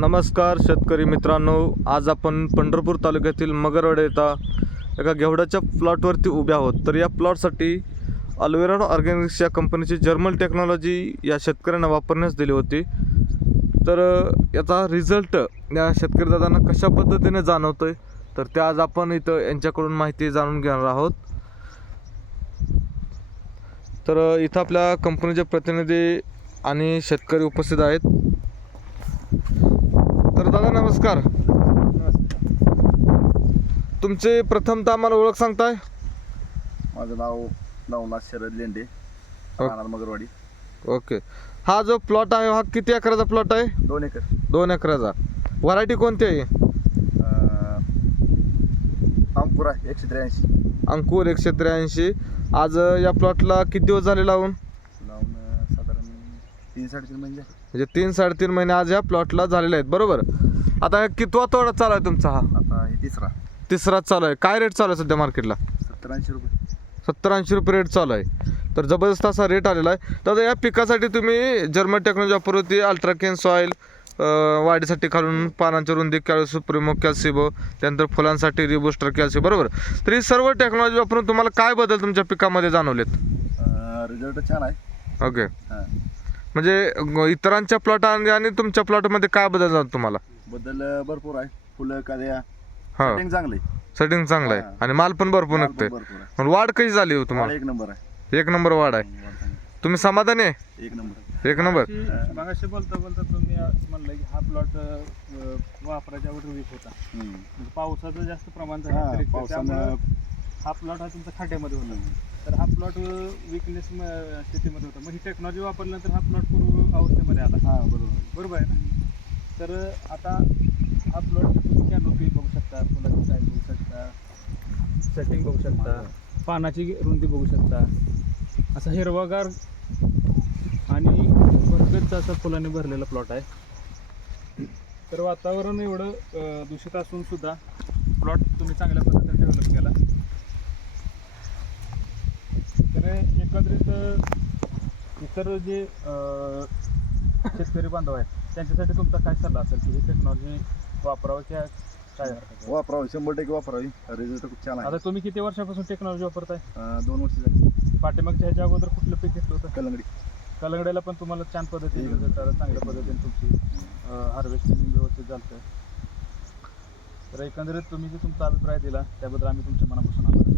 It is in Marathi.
नमस्कार शेतकरी मित्रांनो, आज आपण पंढरपूर तालुक्यातील मगरवाडा येथे एका घेवडाच्या प्लॉटवरती उभे आहोत. तर या प्लॉटसाठी अल्वेरानो ऑर्गॅनिक्स या कंपनीची जर्मन टेक्नॉलॉजी या शेतकऱ्यांना वापरण्यास दिली होती. तर याचा रिझल्ट या शेतकरी दादांना कशा पद्धतीने जाणवतोय तर ते आज आपण इथं यांच्याकडून माहिती जाणून घेणार आहोत. तर इथं आपल्या कंपनीचे प्रतिनिधी आणि शेतकरी उपस्थित आहेत. तर दादा नमस्कार. तुमचे प्रथमतः आम्हाला ओळख सांगताय? माझं नाव नवनाथ शरद लेंडे, राहणार मगरवाडी. ओके. हा जो प्लॉट आहे हा किती एकराचा प्लॉट आहे? 2 एकर. 2 एकराचा. व्हरायटी कोणती आहे? अंकुरा 183. अंकुर 183. आज या प्लॉटला किती दिवस झाले लावून? साधारण 3-3.5 महिने झाले. म्हणजे 3-3.5 महिने आज या प्लॉटला झालेले आहेत, बरोबर. आता कितवा तोडा चालू आहे तुमचा? हा आता हे तिसरा चालू आहे. काय रेट चालू आहे सध्या मार्केटला? 70-80 रुपये. 70-80 रुपये रेट चालू आहे. तर जबरदस्त असा रेट आलेला आहे. तर या पिकासाठी तुम्ही जर्मन टेक्नॉलॉजी वापरती, अल्ट्राकेन सॉईल, वाढीसाठी खालून पानांची रुंदी सुप्रीमो कॅल्सिबो, त्यानंतर फुलांसाठी रिबुस्टर कॅल्सिबो, बरोबर. तर ही सर्व टेक्नॉलॉजी वापरून तुम्हाला काय बदल तुमच्या पिकामध्ये जाणवलेत? रिझल्ट छान आहे. ओके. म्हणजे इतरांच्या प्लॉट आणि तुमच्या प्लॉटमध्ये काय बदल जाणवतो तुम्हाला? बदल भरपूर आहे. फुलं कद्या हा, सेटिंग चांगलं आहे. सेटिंग चांगलं आहे आणि माल पण भरपूर माल निघतोय. पण भरपूर आहे. पण वाढ कशी झाली हो तुम्हाला? 1 नंबर आहे. 1 नंबर वाढ आहे. वाढ चांगली. तुम्ही समाधानी आहे? 1 नंबर. 1 नंबर. मागाशी बोलता तुम्ही म्हणलं की हा प्लॉट वापराच्या अगोदर वीक होता. म्हणजे पावसाचं जास्त प्रमाण झालं हा, तरी पावसानं त्यामुळं हा प्लॉट हा तुमचा खड्ड्यामध्ये होता. तर हा प्लॉट विकनेस स्थितीमध्ये होता. मग ही टेक्नॉलॉजी वापरल्यानंतर हा प्लॉट पूर्व अवस्थेमध्ये आला. हा बरोबर. बरोबर आहे ना? तर आता हा प्लॉट तुम्ही कॅनोपी बघू शकता, फुलाची साईज बघू शकता, सेटिंग बघू शकता, पानाची रुंदी बघू शकता. असा हिरवागार आणि भरगच्च असा फुलाने भरलेला प्लॉट आहे. तर वातावरण एवढं दूषित असून सुद्धा प्लॉट तुम्ही चांगल्या पद्धतीने डेव्हलप केला. तर एकंदरीत इतर जे शेतकरी बांधव आहेत त्यांच्यासाठी तुमचा काय सल्ला असेल की ही टेक्नॉलॉजी वापरावं की काय? वापरावी, 100% वापरावी. रिझल्ट खूप छान आहे. आता तुम्ही किती वर्षापासून टेक्नॉलॉजी वापरताय? 2 वर्ष झाली. पाठीमागच्या ह्याच्या अगोदर कुठलं पीक घेतलं होतं? कलंगडी. कलंगड्याला पण तुम्हाला छान पद्धतीने रिझल्ट आला, चांगल्या पद्धतीने तुमची हार्वेस्टिंग व्यवस्थित झालं. तर एकंदरीत तुम्ही जे तुमचा अभिप्राय दिला त्याबद्दल आम्ही तुमच्या मनापासून आभार.